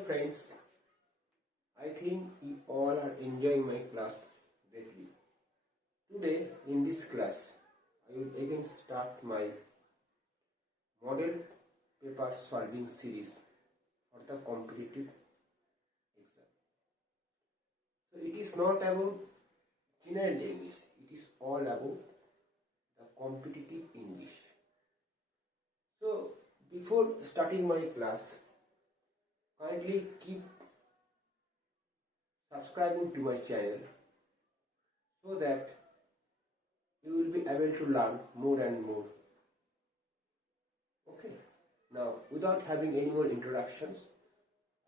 friends, I think you all are enjoying my class greatly. Today in this class, I will again start my model paper solving series for the competitive exam. So it is not about general English, it is all about the competitive English. So before starting my class, kindly keep subscribing to my channel so that you will be able to learn more and more. Okay, now without having any more introductions,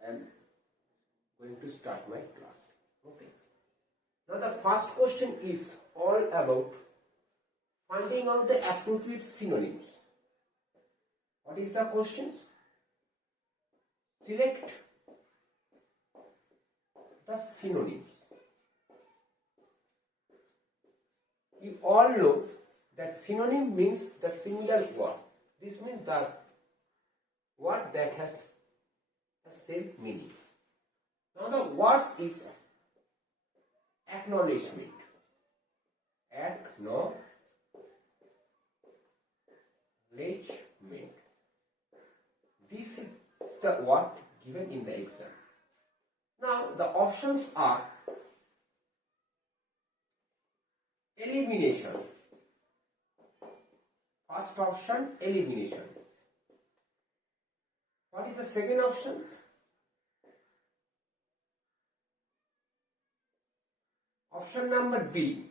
I am going to start my class. Okay, now the first question is all about finding out the appropriate synonyms. What is the question? Select the synonyms. You all know that synonym means the similar word. This means the word that has the same meaning. Now the words is acknowledgement. Acknowledgement. This is the word given in the exam. Now the options are elimination. First option, elimination. What is the second option? Option number B.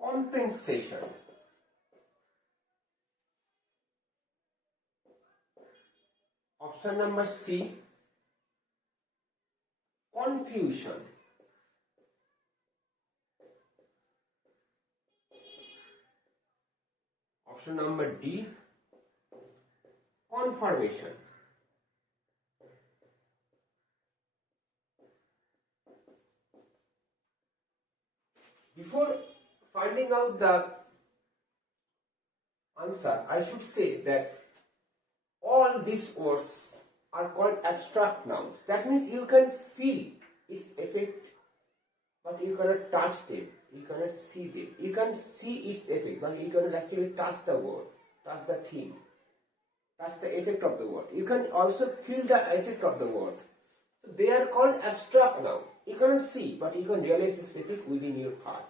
Compensation. Option number C. Confusion. Option number D. Confirmation. Before finding out the answer, I should say that all these words are called abstract nouns. That means you can feel its effect, but you cannot touch them. You cannot see them. You can see its effect, but you cannot actually touch the word, touch the thing, touch the effect of the word. You can also feel the effect of the word. So they are called abstract nouns. You cannot see, but you can realize its effect within your heart.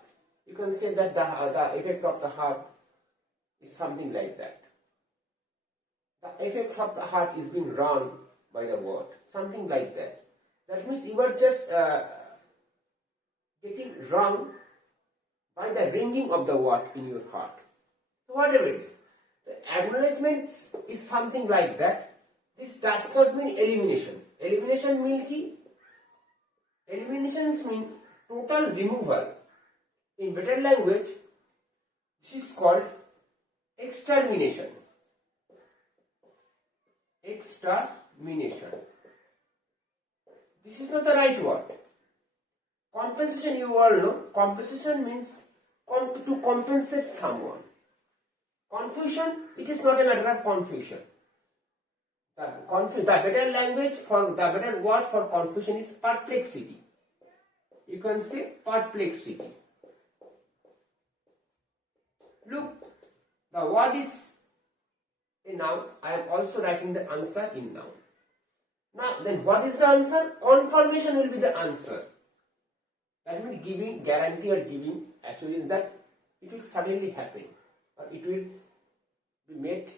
You can say that the effect of the heart is something like that. The effect of the heart is being run by the word, something like that. That means you are just getting rung by the ringing of the word in your heart. So whatever it is, the acknowledgement is something like that. This does not mean elimination. Elimination means total removal. In better language, this is called extermination. Extermination. This is not the right word. Compensation, you all know. Compensation means to compensate someone. Confusion, it is not a matter of confusion. The better language for the better word for confusion is perplexity. You can say perplexity. Look, the word is a noun. I am also writing the answer in noun. Now, then what is the answer? Confirmation will be the answer. That means giving guarantee or giving assurance that it will suddenly happen, or it will be made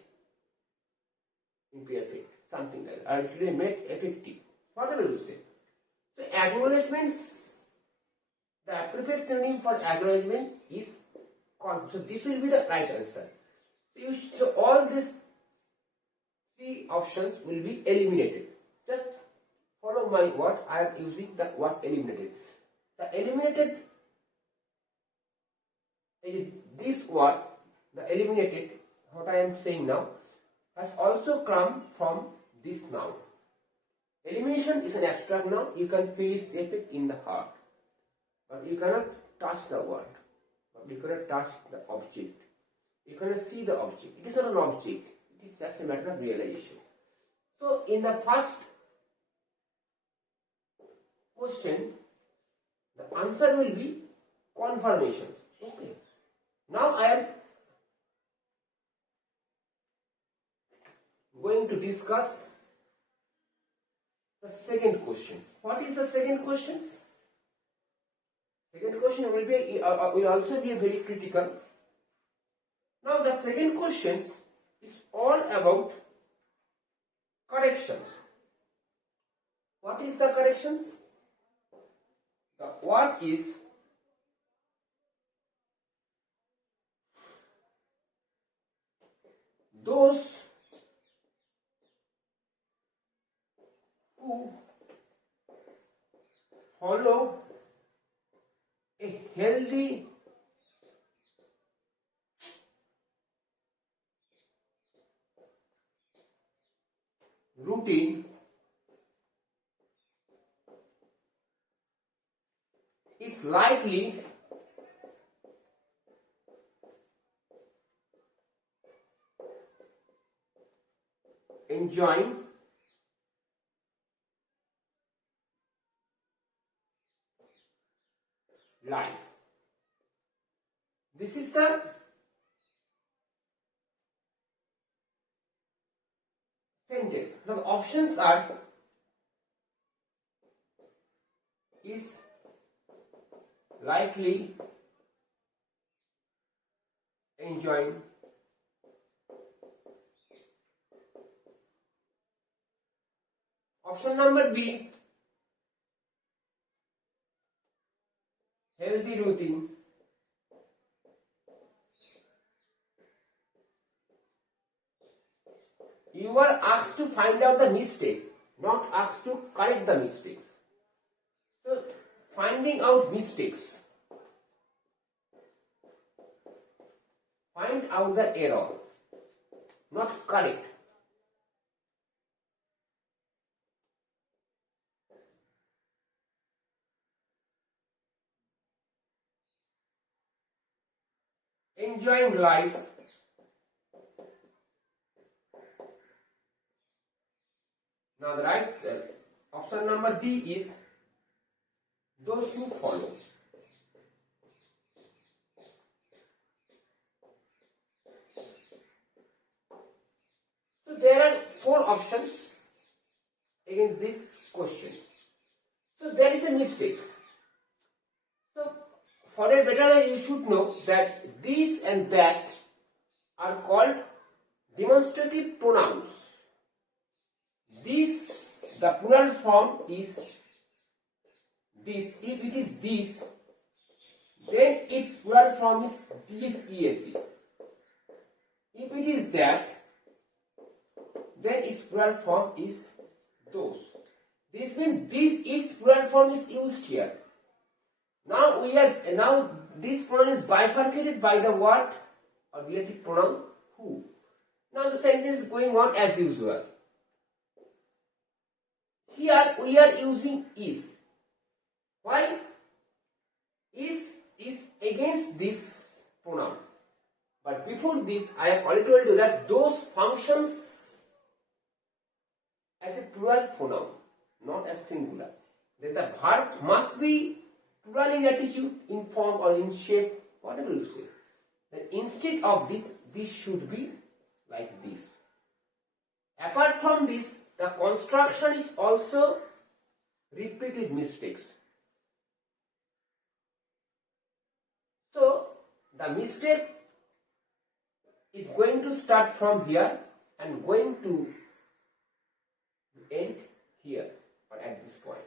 into effect, something like that, or it will be made effective, whatever you say. So acknowledgements, the appropriate synonym for acknowledgement is so this will be the right answer. So all these three options will be eliminated. Just follow my word. I am using the word eliminated. The eliminated, this word, the eliminated, what I am saying now, has also come from this noun. Elimination is an abstract noun. You can feel its effect in the heart, but you cannot touch the word, but you cannot touch the object. You cannot see the object. It is not an object. It is just a matter of realization. So in the first question, the answer will be confirmations. Okay. Now I am going to discuss the second question. What is the second question? Second question will also be very critical. Now the second question is all about corrections. What is the corrections? The word is those who follow a healthy routine is likely enjoying life. This is the sentence. The options are is likely enjoying option number B, healthy routine. You are asked to find out the mistake, not asked to correct the mistakes. So, finding out mistakes. Find out the error, not correct. Enjoying life. Now the right option number D is those who follow. So there are 4 options against this question. So there is a mistake. So for a better you should know that this and that are called demonstrative pronouns. This, the plural form is this. If it is this, then its plural form is this ESE. If it is that, then its plural form is those. This means its plural form is used here. Now this pronoun is bifurcated by the word or relative pronoun who. Now the sentence is going on as usual. Here we are using is. Why? Is against this pronoun. But before this, I have already told you that those functions as a plural pronoun, not as singular. Then the verb must be plural in attitude, in form or in shape, whatever you say. Then instead of this should be like this. Apart from this, the construction is also replete with mistakes. So, the mistake is going to start from here and going to end here or at this point.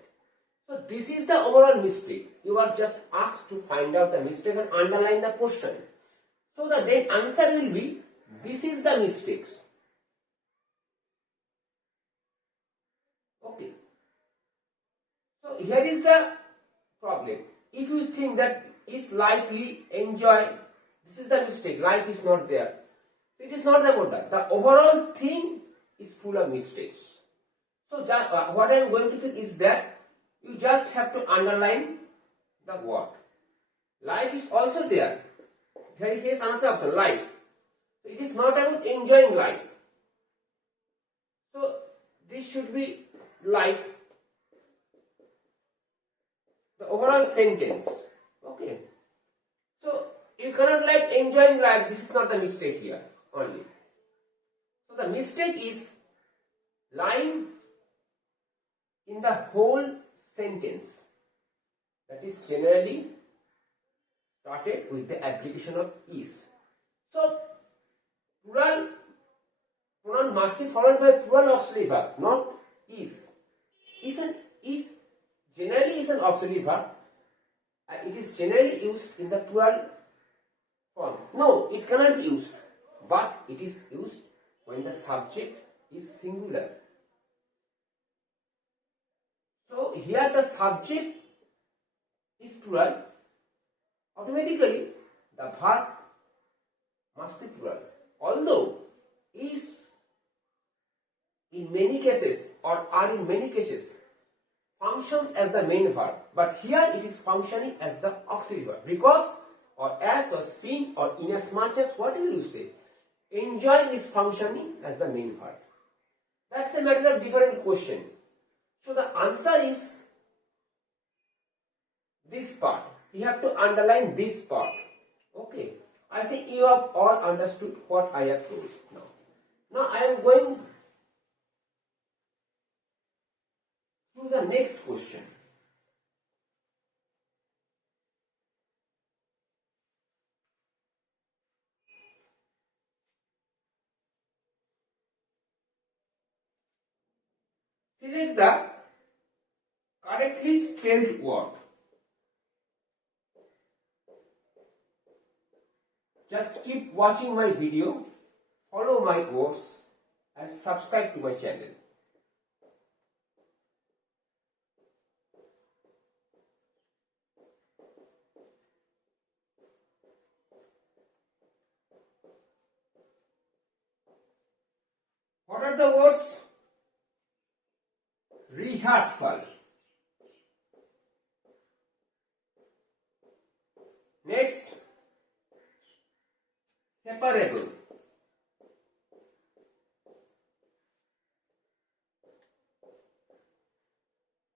So, this is the overall mistake. You are just asked to find out the mistake and underline the question. So, the then answer will be, this is the mistakes. Okay. So, here is the problem. If you think that is likely enjoy, this is the mistake. Life is not there. It is not about that. The overall thing is full of mistakes. So, what I am going to think is that you just have to underline the word. Life is also there. There is another option, life. It is not about enjoying life. So this should be life. The overall sentence. Okay. So you cannot like enjoying life. This is not the mistake here only. So the mistake is lying in the whole sentence. That is generally started with the application of is. So plural pronoun must be followed by plural auxiliary verb, not is. Is generally is an auxiliary verb, and it is generally used in the plural form. No, it cannot be used, but it is used when the subject is singular. So here the subject is plural, automatically the verb must be plural. Although is in many cases or are in many cases functions as the main verb, but here it is functioning as the auxiliary verb because or as or seen or in as much as whatever you say, enjoying is functioning as the main verb. That's a matter of different question. So the answer is this part. You have to underline this part. Okay. I think you have all understood what I have told now. Now I am going to the next question. Select the correctly spelled word. Just keep watching my video, follow my course and subscribe to my channel. What are the words? Rehearsal. Next, separable.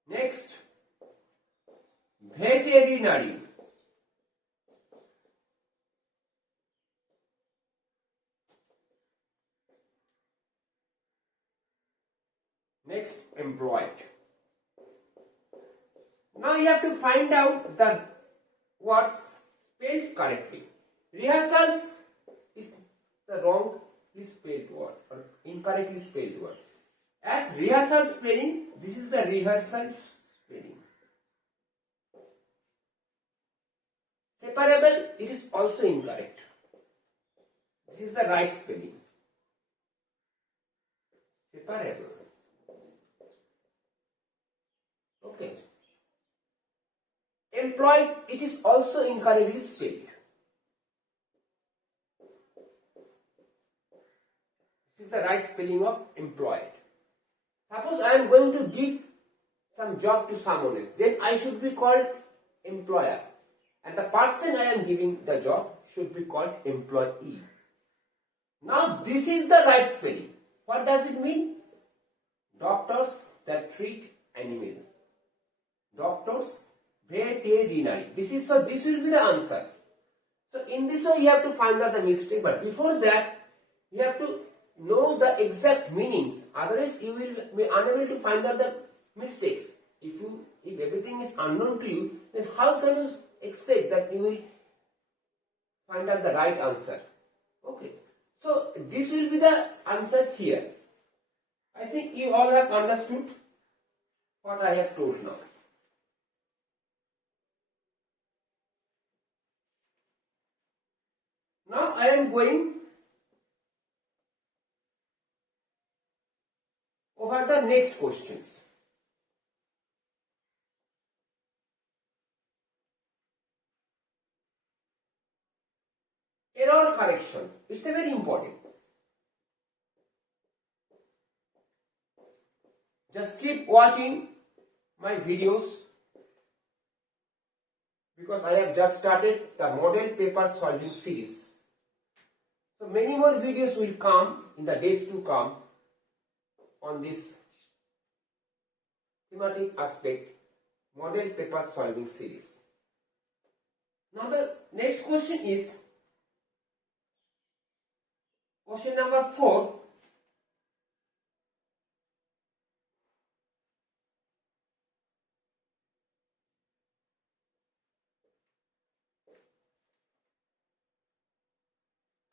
Next, veterinary. Next, employed. Now you have to find out the words spelled correctly. Rehearsals is the wrongly spelled word or incorrectly spelled word. As rehearsal spelling, this is the rehearsal spelling. Separable, it is also incorrect. This is the right spelling. Separable. Okay. Employed, it is also incorrectly spelled. This is the right spelling of employed. Suppose I am going to give some job to someone else, then I should be called employer, and the person I am giving the job should be called employee. Now this is the right spelling. What does it mean? Doctors that treat animals. Doctors veterinary. This will be the answer. So in this way you have to find out the mistake, but before that you have to know the exact meanings. Otherwise you will be unable to find out the mistakes. If everything is unknown to you, then how can you expect that you will find out the right answer? Okay. So this will be the answer here. I think you all have understood what I have told now. Now I am going over the next questions. Error correction. It's a very important. Just keep watching my videos because I have just started the model paper solving series. So many more videos will come in the days to come on this thematic aspect, model paper solving series. Now the next question is question number 4.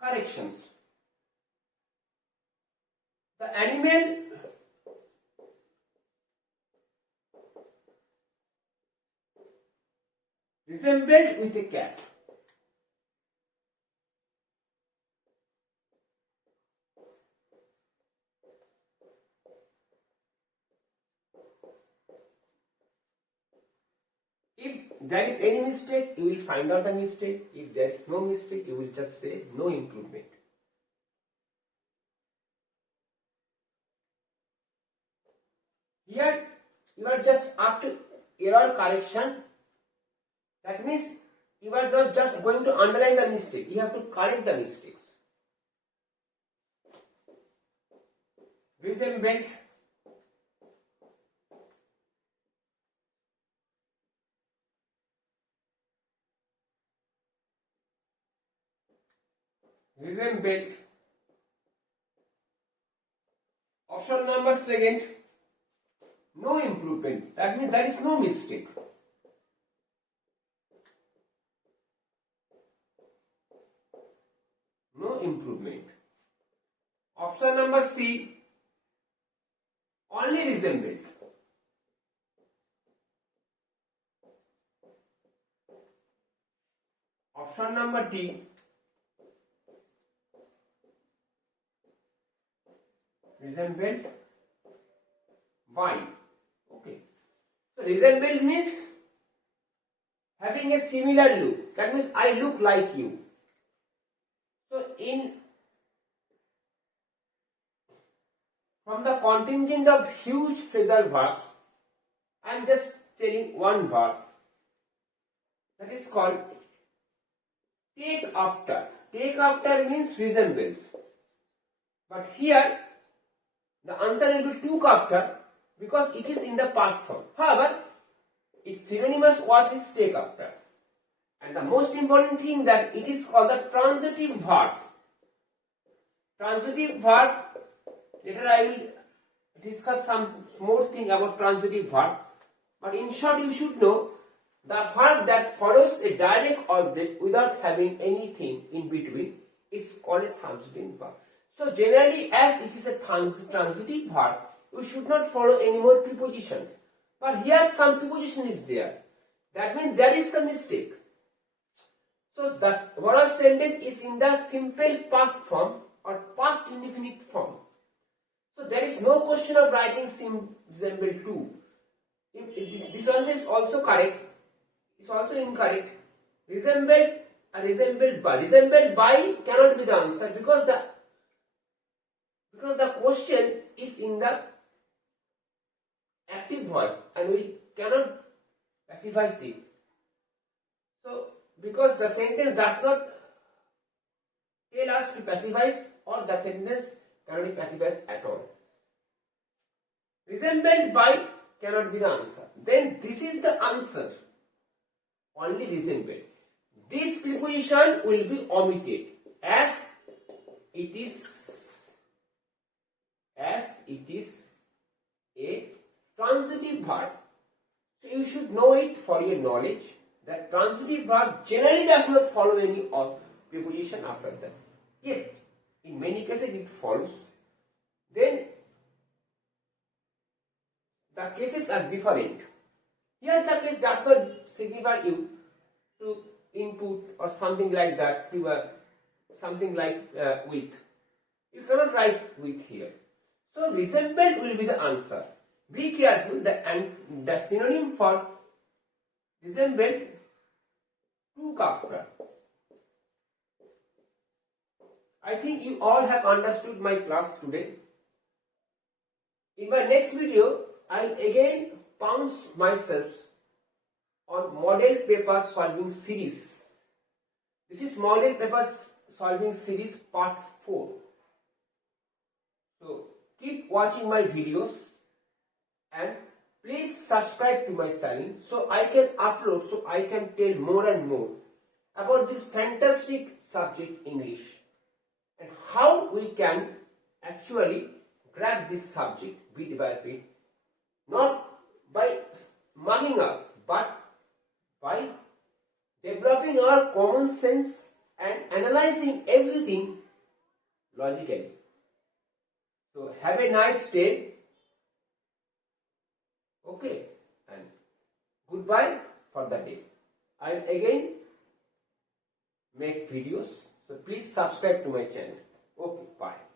Corrections. The animal resembled with a cat. If there is any mistake, you will find out the mistake. If there is no mistake, you will just say no improvement. Here you are just after error correction. That means you are not just going to underline the mistake, you have to correct the mistakes. Resembled, resembled. Option number 2, no improvement. That means there is no mistake. No improvement. Option number C, only resembled. Option number D, resembled by. Okay. So resembled means having a similar look. That means I look like you. So from the contingent of huge phrasal verbs, I am just telling one verb. That is called take after. Take after means resembles. But here the answer will be took after because it is in the past form. However, its synonymous word is take after. And the most important thing that it is called the transitive verb. Transitive verb, later I will discuss some more thing about transitive verb. But in short, you should know the verb that follows a direct object without having anything in between is called a transitive verb. So generally, as it is a transitive verb, you should not follow any more preposition. But here some preposition is there. That means there is some mistake. So the oral sentence is in the simple past form or past indefinite form. So there is no question of writing resemble to. This answer is also correct. It's also incorrect. Resembled by. Resembled by cannot be the answer because the question is in the active verb and we cannot pacify it. So because the sentence does not tell us to pacify or the sentence cannot be pacified at all. Resembled by cannot be the answer. Then this is the answer. Only resembled. This preposition will be omitted as it is a transitive verb. So you should know it for your knowledge that transitive verb generally does not follow any preposition after that. Yet in many cases it follows. Then the cases are different. Here the case does not signify you to input or something like that, something like with. You cannot write with here. So resembled will be the answer. Be careful and the synonym for resembled took after. I think you all have understood my class today. In my next video, I will again pounce myself on model paper solving series. This is model paper solving series part 4. So keep watching my videos and please subscribe to my channel so I can upload, so I can tell more and more about this fantastic subject English and how we can actually grab this subject bit by bit, not by mugging up but by developing our common sense and analyzing everything logically. So have a nice day. Okay, and goodbye for the day. I will again make videos, so please subscribe to my channel. Okay, bye.